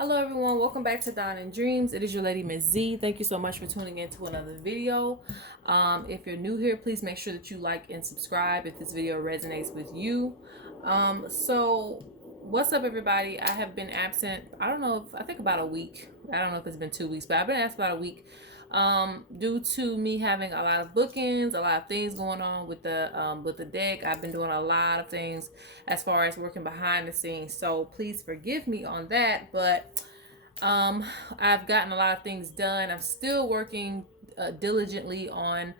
Hello everyone, welcome back to Dawn and Dreams. It is your lady Ms.Z. Thank you so much for tuning in to another video. If you're new here, please make sure that you like and subscribe if this video resonates with you. So what's up everybody? I have been absent, I think about a week. I don't know if it's been 2 weeks, but I've been absent about a week. Due to me having a lot of bookings, a lot of things going on with the deck. I've been doing a lot of things as far as working behind the scenes. So please forgive me on that. But I've gotten a lot of things done. I'm still working diligently on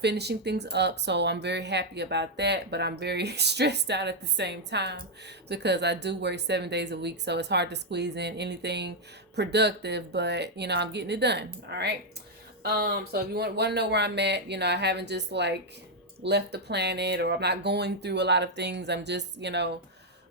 finishing things up, so I'm very happy about that, but I'm very stressed out at the same time because I do work 7 days a week, so it's hard to squeeze in anything productive, but I'm getting it done. All right. So if you want to know where I'm at, I haven't just like left the planet, or I'm not going through a lot of things. I'm just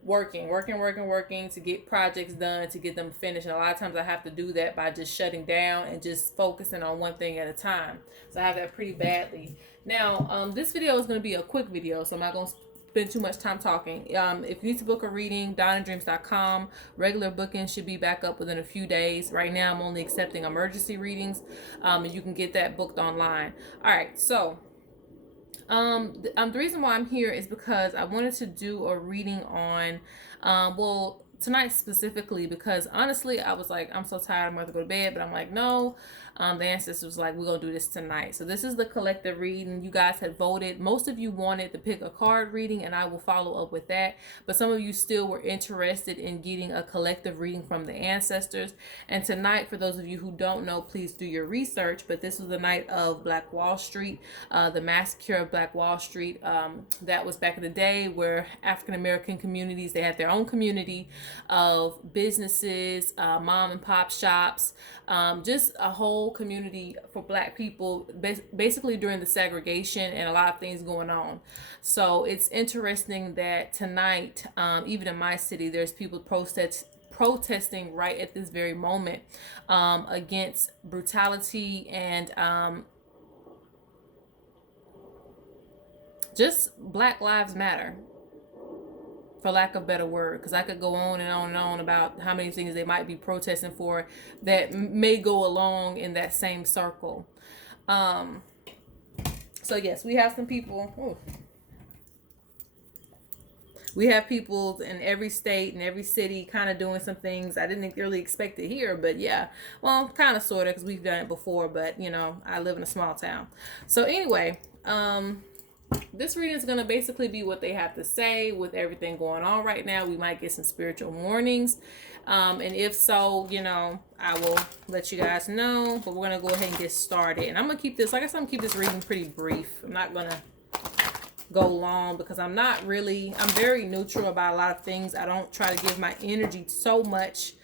working to get projects done, to get them finished. And a lot of times I have to do that by just shutting down and just focusing on one thing at a time. So I have that pretty badly. Now, this video is going to be a quick video, so I'm not going to spend too much time talking. If you need to book a reading, dawnandreams.com. Regular bookings should be back up within a few days. Right now, I'm only accepting emergency readings, and you can get that booked online. All right, so the reason why I'm here is because I wanted to do a reading on, tonight specifically, because honestly, I was like, I'm so tired, I'm going to go to bed, but I'm like, no. The ancestors was like, we're going to do this tonight. So this is the collective reading. You guys had voted. Most of you wanted to pick a card reading, and I will follow up with that. But some of you still were interested in getting a collective reading from the ancestors. And tonight, for those of you who don't know, please do your research. But this was the night of Black Wall Street, the massacre of Black Wall Street. That was back in the day where African American communities, they had their own community of businesses, mom and pop shops, just a whole community for Black people, basically during the segregation and a lot of things going on. So it's interesting that tonight, even in my city, there's people protesting right at this very moment against brutality and just Black Lives Matter, for lack of a better word, because I could go on and on and on about how many things they might be protesting for that may go along in that same circle. So yes, we have some people. We have people in every state and every city kind of doing some things I didn't really expect to hear, but yeah, well, kind of sort of, because we've done it before, but I live in a small town. So anyway, this reading is going to basically be what they have to say with everything going on right now. We might get some spiritual warnings. And if so, I will let you guys know. But we're going to go ahead and get started. And I'm going to keep this, like I said, I'm going to keep this reading pretty brief. I'm not going to go long because I'm very neutral about a lot of things. I don't try to give my energy so much.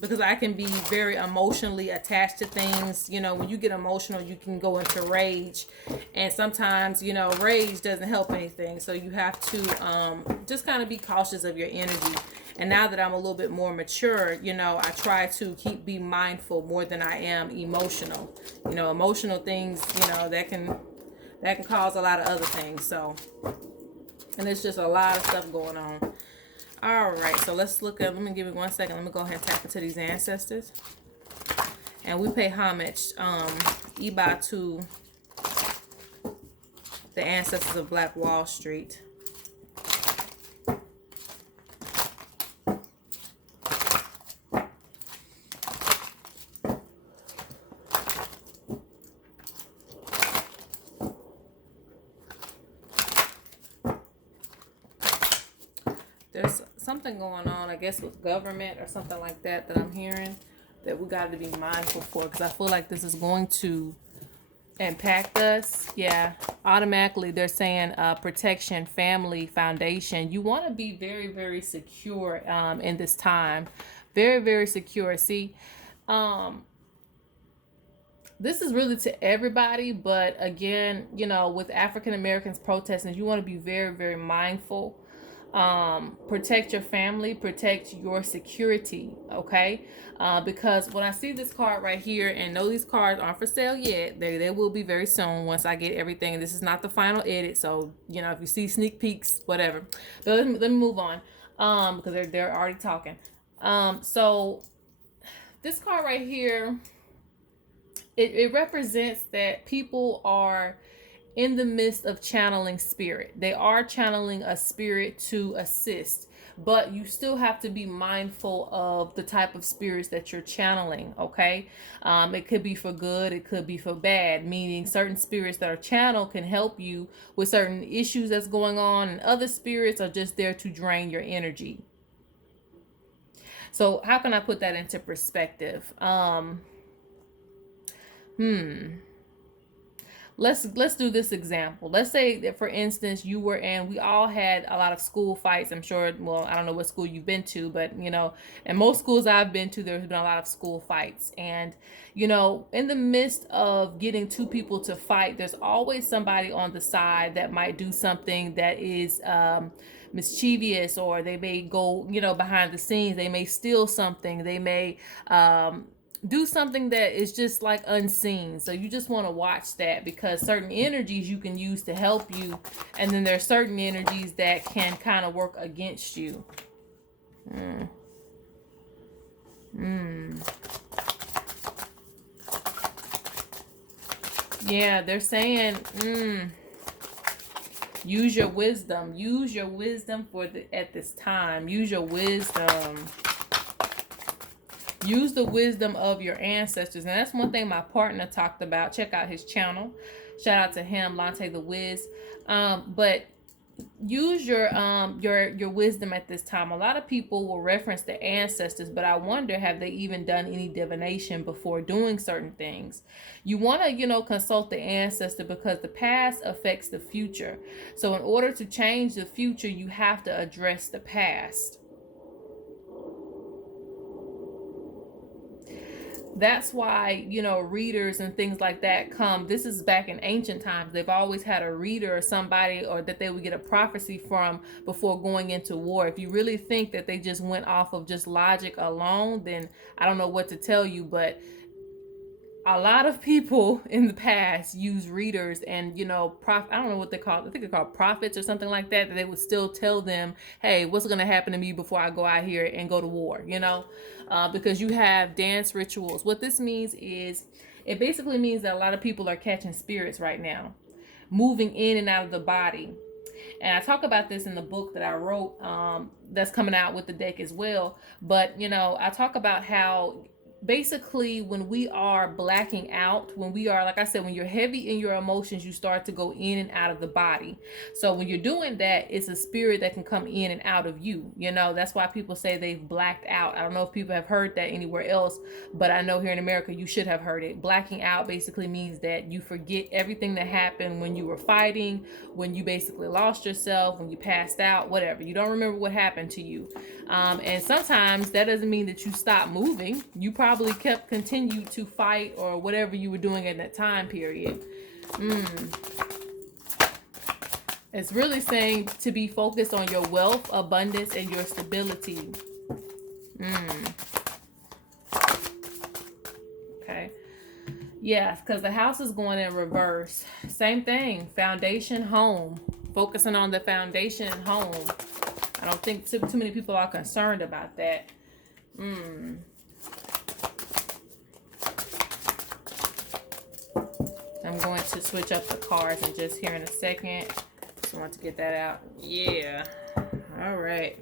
Because I can be very emotionally attached to things. When you get emotional, you can go into rage. And sometimes, rage doesn't help anything. So you have to just kind of be cautious of your energy. And now that I'm a little bit more mature, I try to be mindful more than I am emotional. Emotional things, that can cause a lot of other things. So, and there's just a lot of stuff going on. All right, so let me give it 1 second. Let me go ahead and tap into these ancestors. And we pay homage, Iba, to the ancestors of Black Wall Street. There's something going on, I guess, with government or something like that I'm hearing that we got to be mindful for, because I feel like this is going to impact us. Yeah, automatically they're saying protection, family, foundation. You want to be very, very secure in this time. Very, very secure. See, this is really to everybody, but again, with African Americans protesting, you want to be very, very mindful. Protect your family, protect your security, okay? Because when I see this card right here, and no, these cards aren't for sale yet, they will be very soon once I get everything. This is not the final edit, so if you see sneak peeks, whatever. But let me move on. because they're already talking. So this card right here, it represents that people are in the midst of channeling spirit. They are channeling a spirit to assist, but you still have to be mindful of the type of spirits that you're channeling. Okay. It could be for good, it could be for bad, meaning certain spirits that are channeled can help you with certain issues that's going on, and other spirits are just there to drain your energy. So how can I put that into perspective? Let's do this example. Let's say that, for instance, you were in, we all had a lot of school fights. I'm sure, well, I don't know what school you've been to, but in most schools I've been to, there's been a lot of school fights. And in the midst of getting two people to fight, there's always somebody on the side that might do something that is mischievous, or they may go behind the scenes. They may steal something. They may do something that is just like unseen. So you just want to watch that, because certain energies you can use to help you, and then there's certain energies that can kind of work against you. Yeah, they're saying use your wisdom. Use your wisdom at this time. Use your wisdom. Use the wisdom of your ancestors. And that's one thing my partner talked about. Check out his channel. Shout out to him, Lante the Wiz. But use your wisdom at this time. A lot of people will reference the ancestors, but I wonder, have they even done any divination before doing certain things? You want to consult the ancestor, because the past affects the future. So in order to change the future, you have to address the past. That's why, readers and things like that come. This is back in ancient times. They've always had a reader or somebody, or that they would get a prophecy from before going into war. If you really think that they just went off of just logic alone, then I don't know what to tell you. But a lot of people in the past use readers and, I don't know what they call it. I think they're called prophets or something like that they would still tell them, hey, what's going to happen to me before I go out here and go to war, because you have dance rituals. What this means is, it basically means that a lot of people are catching spirits right now, moving in and out of the body. And I talk about this in the book that I wrote, that's coming out with the deck as well. But, I talk about how basically when we are blacking out, when we are, like I said, when you're heavy in your emotions, you start to go in and out of the body. So when you're doing that, it's a spirit that can come in and out of you. That's why people say they've blacked out. I don't know if people have heard that anywhere else, but I know here in America you should have heard it. Blacking out basically means that you forget everything that happened when you were fighting, when you basically lost yourself, when you passed out, whatever. You don't remember what happened to you. And sometimes that doesn't mean that you stop moving. You probably continued to fight or whatever you were doing in that time period. It's really saying to be focused on your wealth, abundance, and your stability. Okay. Yes, because the house is going in reverse. Same thing. Foundation, home. Focusing on the foundation, home. I don't think too many people are concerned about that. I'm going to switch up the cards and just here in a second. Just want to get that out. Yeah. All right.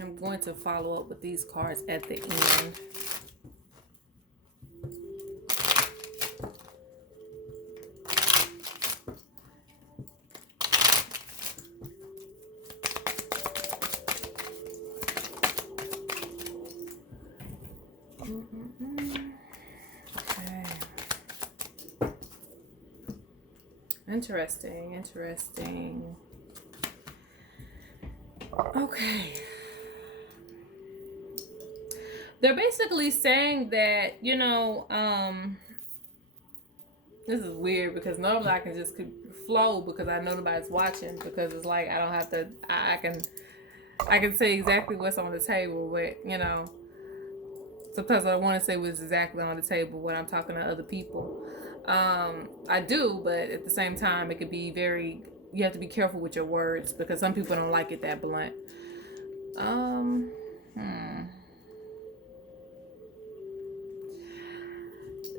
I'm going to follow up with these cards at the end. Okay. Interesting, interesting. Okay. They're basically saying that, this is weird because normally I can just flow because I know nobody's watching, because it's like I don't have to, I can say exactly what's on the table, but sometimes I don't want to say what's exactly on the table when I'm talking to other people. I do, but at the same time, it could be you have to be careful with your words because some people don't like it that blunt.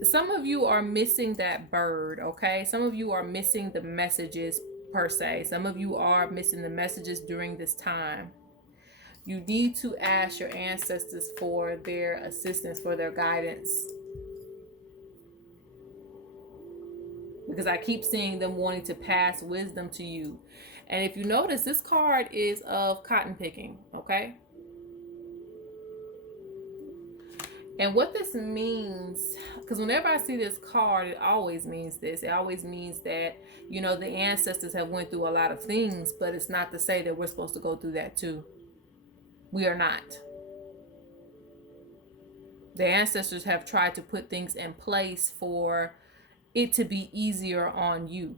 Some of you are missing that bird, okay? Some of you are missing the messages per se. Some of you are missing the messages during this time. You need to ask your ancestors for their assistance, for their guidance. Because I keep seeing them wanting to pass wisdom to you. And if you notice, this card is of cotton picking, okay? And what this means, because whenever I see this card, it always means this. It always means that, the ancestors have went through a lot of things, but it's not to say that we're supposed to go through that too. We are not. The ancestors have tried to put things in place for it to be easier on you.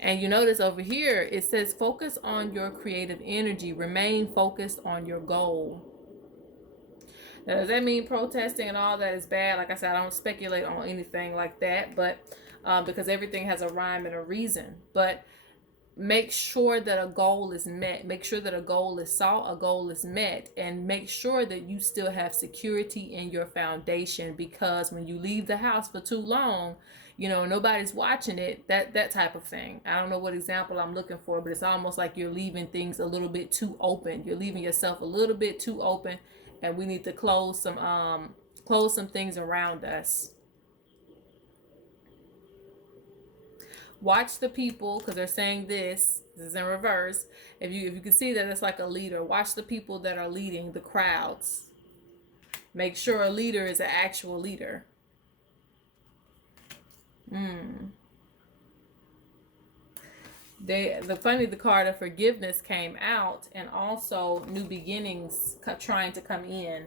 And you notice over here, it says focus on your creative energy. Remain focused on your goal. Now, does that mean protesting and all that is bad? Like I said, I don't speculate on anything like that, but because everything has a rhyme and a reason. But make sure that a goal is met. Make sure that a goal is sought, a goal is met, and make sure that you still have security in your foundation, because when you leave the house for too long, nobody's watching it, that type of thing. I don't know what example I'm looking for, but it's almost like you're leaving things a little bit too open. You're leaving yourself a little bit too open, and we need to close some things around us. Watch the people, because they're saying this is in reverse. If you can see that it's like a leader, watch the people that are leading the crowds. Make sure a leader is an actual leader. The card of forgiveness came out, and also new beginnings trying to come in.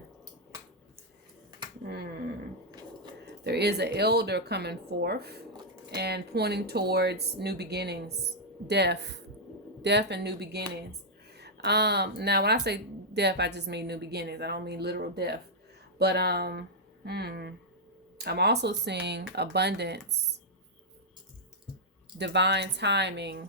There is an elder coming forth and pointing towards new beginnings, death and new beginnings. Now when I say death, I just mean new beginnings. I don't mean literal death. But I'm also seeing abundance, divine timing.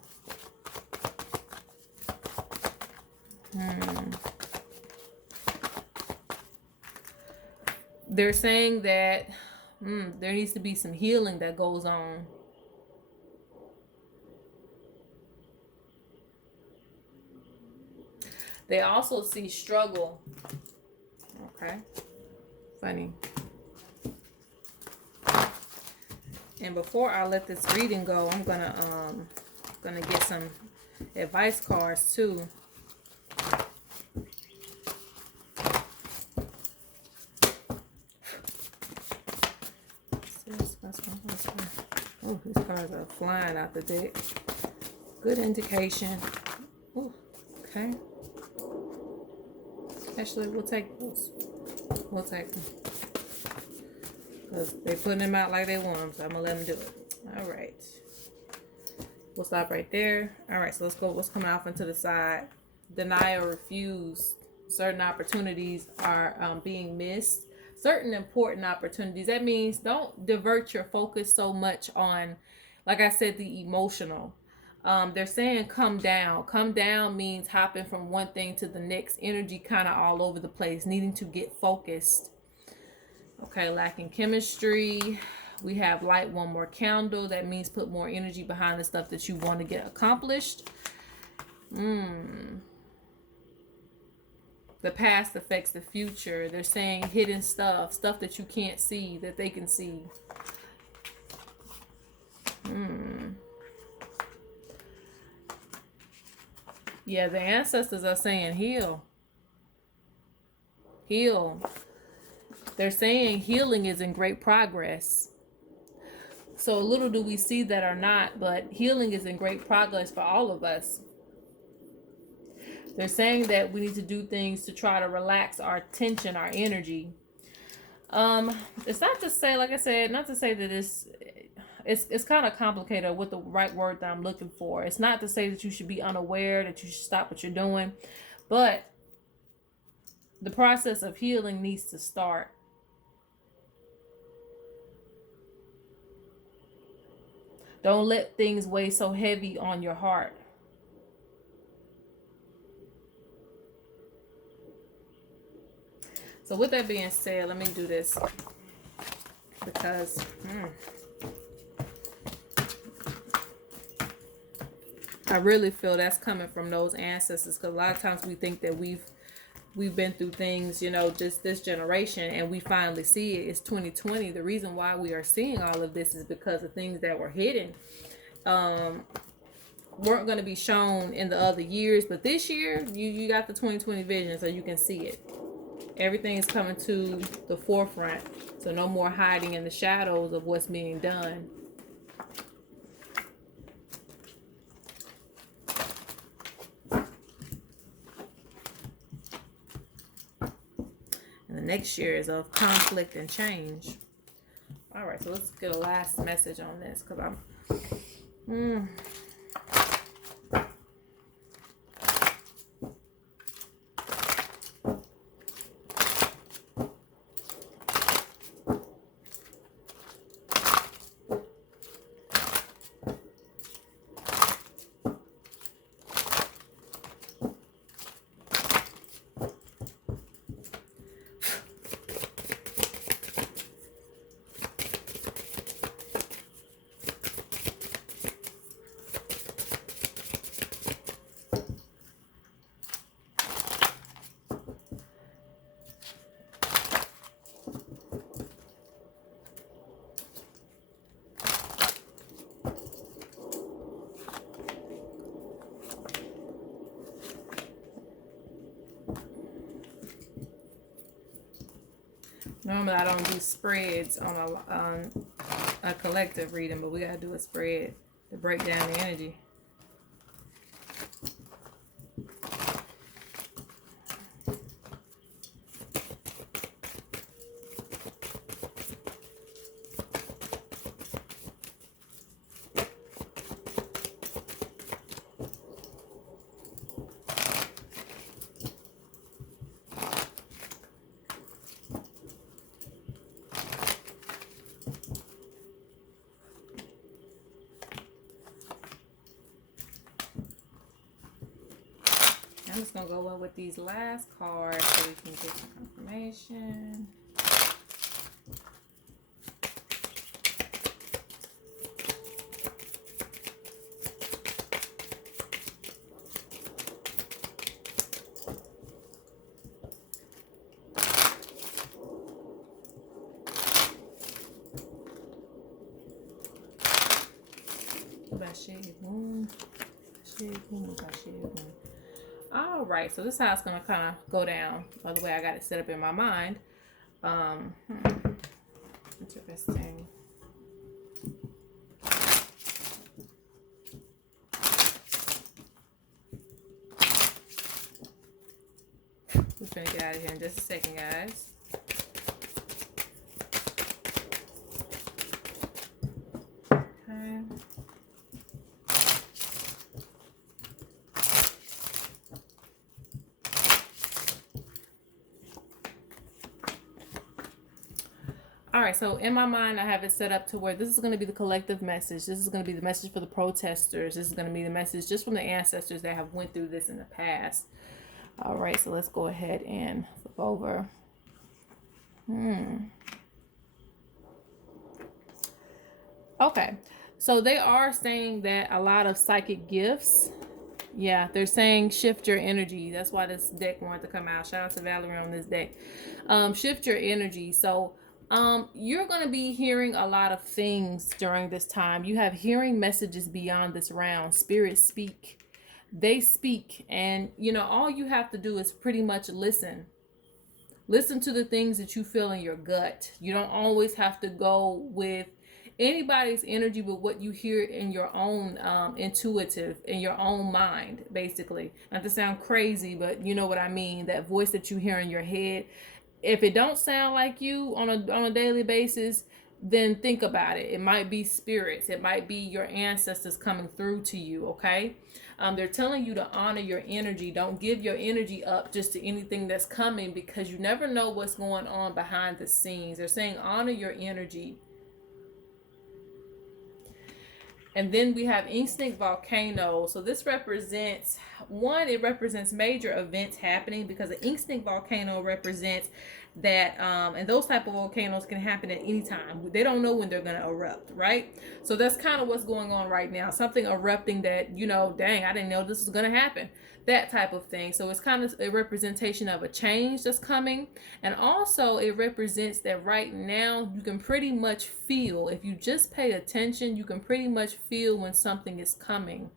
They're saying that there needs to be some healing that goes on. They also see struggle. Okay. Funny. And before I let this reading go, I'm gonna get some advice cards too. Oh, these cards are flying out the deck. Good indication. Oh, okay. Actually, we'll take those. We'll take them. Because they're putting them out like they want them, so I'm going to let them do it. All right. We'll stop right there. All right, so let's go. What's coming off into the side? Deny or refuse. Certain opportunities are being missed. Certain important opportunities. That means don't divert your focus so much on, like I said, the emotional. They're saying come down. Come down means hopping from one thing to the next. Energy kind of all over the place. Needing to get focused. Okay, lacking chemistry. We have light one more candle. That means put more energy behind the stuff that you want to get accomplished. The past affects the future. They're saying hidden stuff that you can't see, that they can see. Yeah, the ancestors are saying heal. Heal. They're saying healing is in great progress. So little do we see that or not, but healing is in great progress for all of us. They're saying that we need to do things to try to relax our tension, our energy. It's not to say, like I said, not to say that it's kind of complicated with the right word that I'm looking for. It's not to say that you should be unaware, that you should stop what you're doing, but the process of healing needs to start. Don't let things weigh so heavy on your heart. So with that being said, let me do this because I really feel that's coming from those ancestors, because a lot of times we think that we've been through things, you know, just this generation, and we finally see it. It's 2020. The reason why we are seeing all of this is because of things that were hidden weren't going to be shown in the other years, but this year you got the 2020 vision, so you can see it. Everything is coming to the forefront, so no more hiding in the shadows of what's being done. And the next year is of conflict and change. All right, so let's get a last message on this, because I'm normally I don't do spreads on a collective reading, but we gotta do a spread to break down the energy. I'm just gonna go in with these last cards so we can get some confirmation. All right, so this is how it's gonna kind of go down. By the way, I got it set up in my mind. Interesting. We're gonna get out of here in just a second, guys. Okay. All right, so in my mind, I have it set up to where this is going to be the collective message. This is going to be the message for the protesters. This is going to be the message just from the ancestors that have went through this in the past. All right, so let's go ahead and flip over. Okay, so they are saying that a lot of psychic gifts. Yeah, they're saying shift your energy. That's why this deck wanted to come out. Shout out to Valerie on this deck. Shift your energy. So you're going to be hearing a lot of things during this time. You have hearing messages beyond this round. Spirits speak. They speak. And, you know, all you have to do is pretty much listen. Listen to the things that you feel in your gut. You don't always have to go with anybody's energy with what you hear in your own intuitive, in your own mind, basically. Not to sound crazy, but you know what I mean. That voice that you hear in your head. If it don't sound like you on a daily basis, then think about it. It might be spirits. It might be your ancestors coming through to you, okay? They're telling you to honor your energy. Don't give your energy up just to anything that's coming, because you never know what's going on behind the scenes. They're saying honor your energy. And then we have instinct volcano. So this represents, one, it represents major events happening, because the instinct volcano represents that and those type of volcanoes can happen at any time. They don't know when they're going to erupt, right? So that's kind of what's going on right now. Something erupting that, you know, dang, I didn't know this was going to happen. That type of thing. So it's kind of a representation of a change that's coming. And also it represents that right now you can pretty much feel, if you just pay attention, you can pretty much feel when something is coming.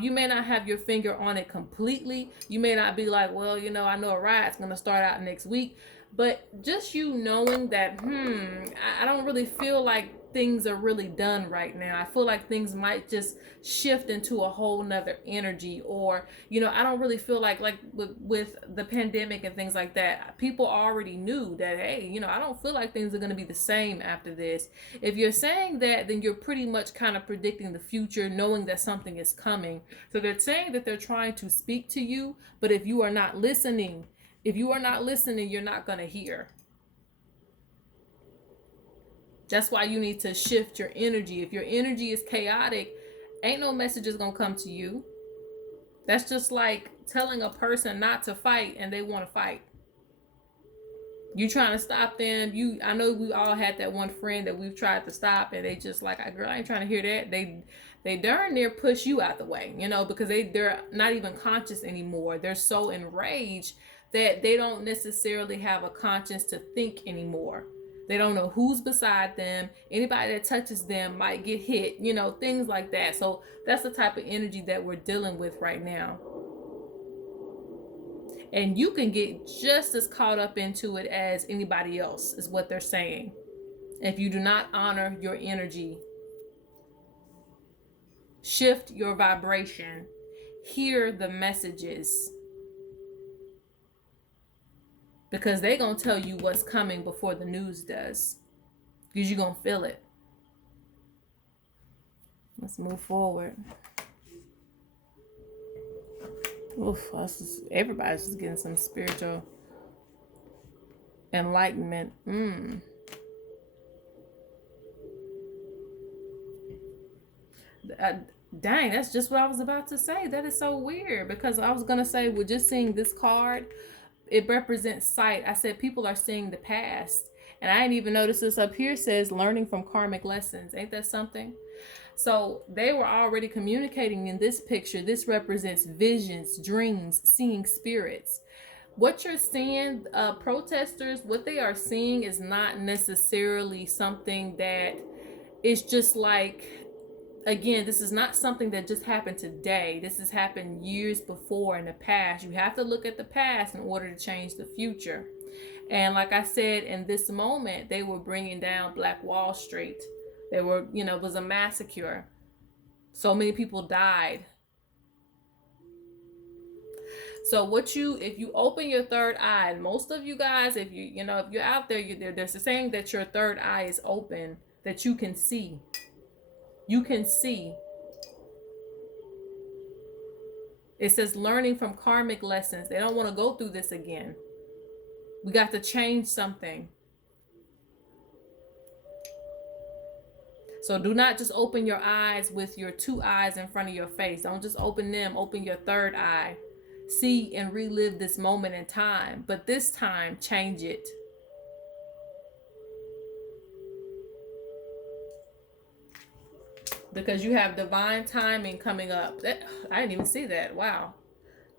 You may not have your finger on it completely. You may not be like, well, you know, I know a riot's going to start out next week. But just you knowing that, I don't really feel like things are really done right now. I feel like things might just shift into a whole nother energy, or, you know, I don't really feel like with the pandemic and things like that, people already knew that, hey, you know, I don't feel like things are going to be the same after this. If you're saying that, then you're pretty much kind of predicting the future, knowing that something is coming. So they're saying that they're trying to speak to you, but if you are not listening, you're not going to hear. That's why you need to shift your energy. If your energy is chaotic, ain't no messages going to come to you. That's just like telling a person not to fight and they want to fight. You trying to stop them. I know we all had that one friend that we've tried to stop, and they just like, girl, I ain't trying to hear that. They darn near push you out the way, you know, because they're not even conscious anymore. They're so enraged that they don't necessarily have a conscience to think anymore. They don't know who's beside them. Anybody that touches them might get hit, you know, things like that. So that's the type of energy that we're dealing with right now. And you can get just as caught up into it as anybody else, is what they're saying, if you do not honor your energy. Shift your vibration. Hear the messages, because they're going to tell you what's coming before the news does, because you're going to feel it. Let's move forward. Oof, everybody's just getting some spiritual enlightenment. Dang, that's just what I was about to say. That is so weird, because I was going to say, we're just seeing this card. It represents sight. I said people are seeing the past. And I didn't even notice this up here says learning from karmic lessons. Ain't that something? So they were already communicating in this picture. This represents visions, dreams, seeing spirits. What you're seeing, protesters, what they are seeing is not necessarily something that is just like, again, this is not something that just happened today. This has happened years before in the past. You have to look at the past in order to change the future. And like I said, in this moment, they were bringing down Black Wall Street. They were, you know, it was a massacre. So many people died. So if you open your third eye, and most of you guys, if you're out there, they're saying that your third eye is open, that you can see. You can see. It says learning from karmic lessons. They don't want to go through this again. We got to change something. So do not just open your eyes with your two eyes in front of your face. Don't just open them. Open your third eye. See and relive this moment in time. But this time, change it. Because you have divine timing coming up. I didn't even see that. Wow.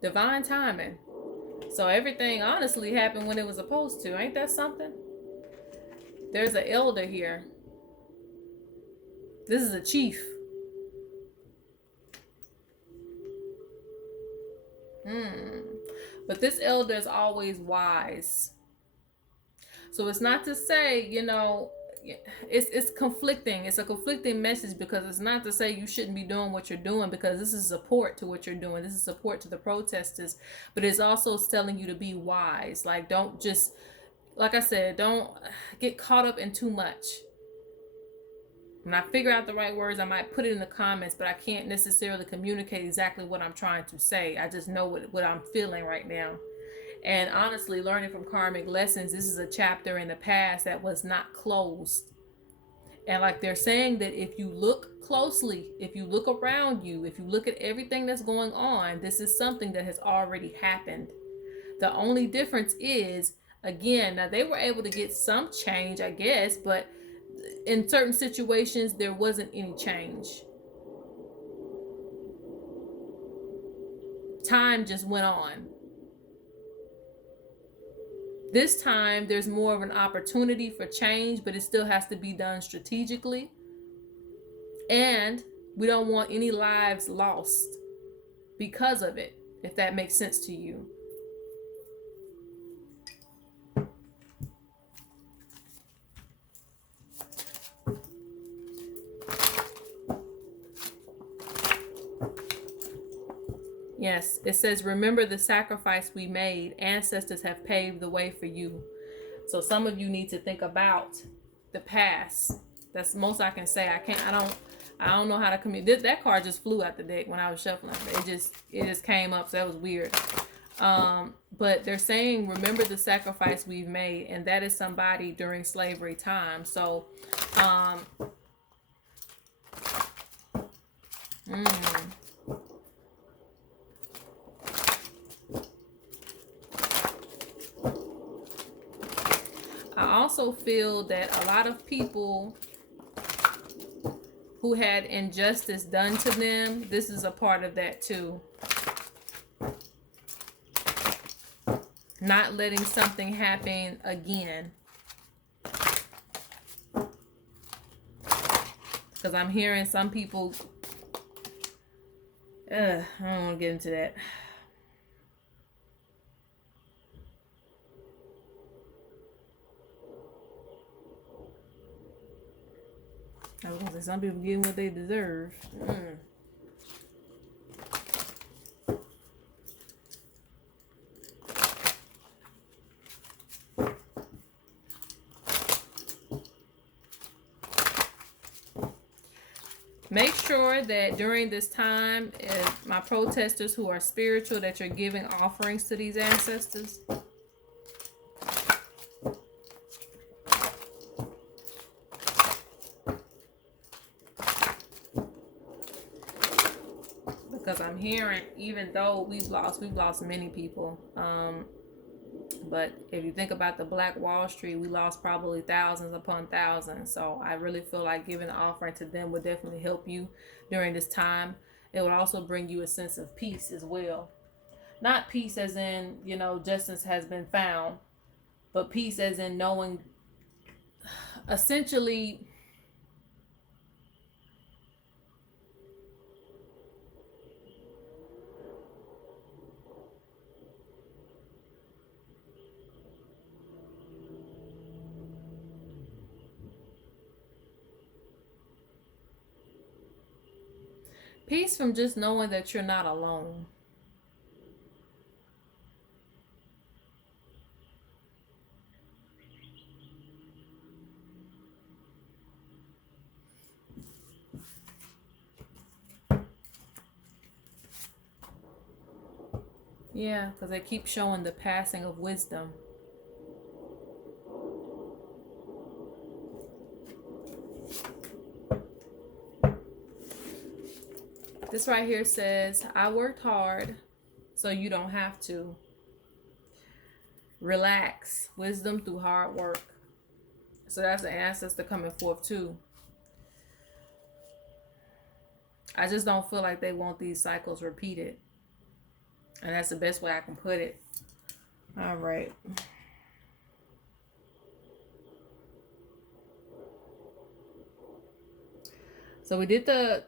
Divine timing. So everything honestly happened when it was supposed to. Ain't that something? There's an elder here. This is a chief. But this elder is always wise. So it's not to say, it's conflicting. It's a conflicting message, because it's not to say you shouldn't be doing what you're doing, because this is support to what you're doing. This is support to the protesters, but it's also telling you to be wise. Like, don't just, like I said, don't get caught up in too much. When I figure out the right words, I might put it in the comments, but I can't necessarily communicate exactly what I'm trying to say. I just know what I'm feeling right now. And honestly, learning from karmic lessons, this is a chapter in the past that was not closed. And like they're saying, that if you look closely, if you look around you, if you look at everything that's going on, this is something that has already happened. The only difference is, again, now they were able to get some change, I guess, but in certain situations, there wasn't any change. Time just went on. This time, there's more of an opportunity for change, but it still has to be done strategically. And we don't want any lives lost because of it, if that makes sense to you. Yes, it says, remember the sacrifice we made. Ancestors have paved the way for you. So some of you need to think about the past. That's most I can say. I don't know how to communicate. That card just flew out the deck when I was shuffling. It just came up, so that was weird. But they're saying, remember the sacrifice we've made, and that is somebody during slavery time. So I also feel that a lot of people who had injustice done to them, this is a part of that too. Not letting something happen again. Because I'm hearing some people, I don't want to get into that. I was going to say, some people getting what they deserve. Make sure that during this time, if my protesters who are spiritual, that you're giving offerings to these ancestors. Because I'm hearing, even though we've lost many people. But if you think about the Black Wall Street, we lost probably thousands upon thousands. So I really feel like giving an offering to them would definitely help you during this time. It would also bring you a sense of peace as well. Not peace as in, justice has been found, but peace as in knowing, essentially, peace from just knowing that you're not alone. Yeah, because they keep showing the passing of wisdom. This right here says, I worked hard, so you don't have to. Relax. Wisdom through hard work. So that's the ancestor coming forth too. I just don't feel like they want these cycles repeated. And that's the best way I can put it. All right. So we did the